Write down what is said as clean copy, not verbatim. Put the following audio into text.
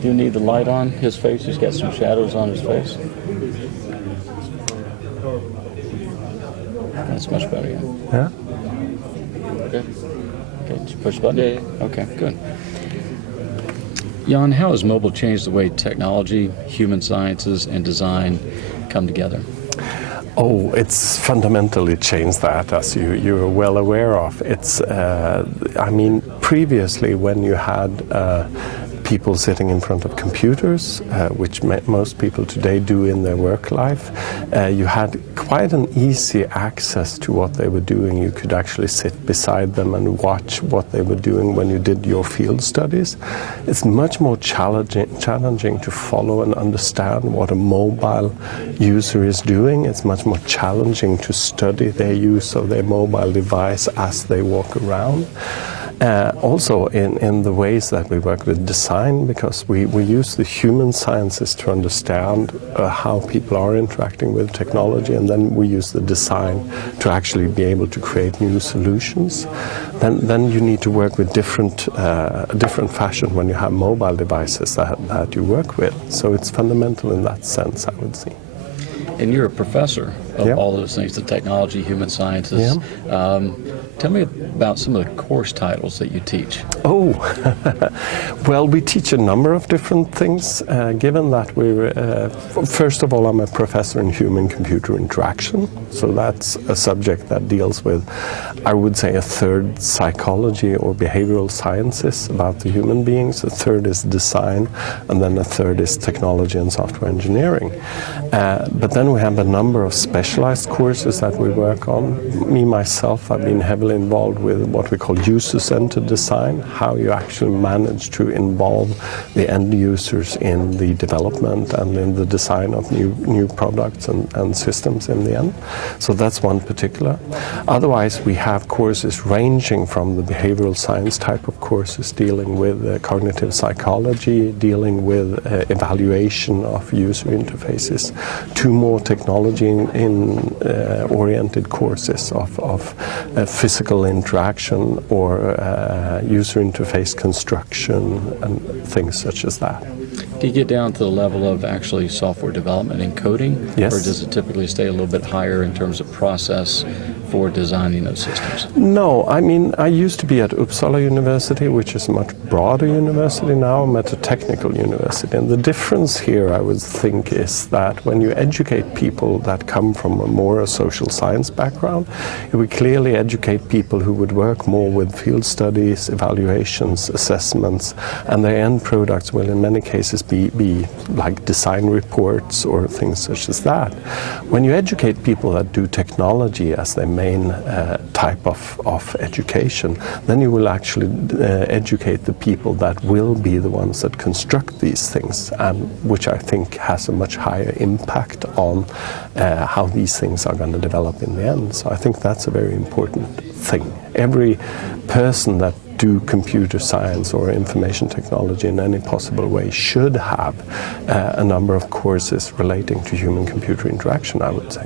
Do you need the light on his face? He's got some shadows on his face. That's much better, yeah. Yeah? Okay. Okay, did you push the button? Yeah. Okay, good. Jan, how has mobile changed the way technology, human sciences, and design come together? Oh, it's fundamentally changed that, as you're well aware of. It's, I mean, previously when you had people sitting in front of computers, which most people today do in their work life, you had quite an easy access to what they were doing. You could actually sit beside them and watch what they were doing when you did your field studies. It's much more challenging to follow and understand what a mobile user is doing. It's much more challenging to study their use of their mobile device as they walk around. Also in the ways that we work with design, because we use the human sciences to understand how people are interacting with technology, and then we use the design to actually be able to create new solutions. Then you need to work with different fashion when you have mobile devices that you work with. So it's fundamental in that sense, I would say. And you're a professor of Yeah. all those things, the technology, human sciences. Yeah. Tell me about some of the course titles that you teach. Oh, well, we teach a number of different things, given that we're, first of all, I'm a professor in human-computer interaction, so that's a subject that deals with, I would say, a third psychology or behavioral sciences about the human beings, a third is design, and then a third is technology and software engineering. But then we have a number of specialized courses that we work on. Me, myself, I've been heavily involved with what we call user-centered design, how you actually manage to involve the end users in the development and in the design of new products and systems in the end. So that's one particular. Otherwise, we have courses ranging from the behavioral science type of courses dealing with cognitive psychology, dealing with evaluation of user interfaces, to more technology oriented courses of physical interaction or user interface construction and things such as that. Do you get down to the level of actually software development and coding? Yes. Or does it typically stay a little bit higher in terms of process for designing those systems? No, I mean, I used to be at Uppsala University, which is a much broader university now. I'm at a technical university. And the difference here, I would think, is that when you educate people that come from a more social science background, you would clearly educate people who would work more with field studies, evaluations, assessments, and their end products will in many cases be like design reports or things such as that. When you educate people that do technology as their main type of education, then you will actually educate the people that will be the ones that construct these things, and which I think has a much higher impact on how these things are going to develop in the end. So I think that's a very important thing. Every person that do computer science or information technology in any possible way should have a number of courses relating to human-computer interaction, I would say.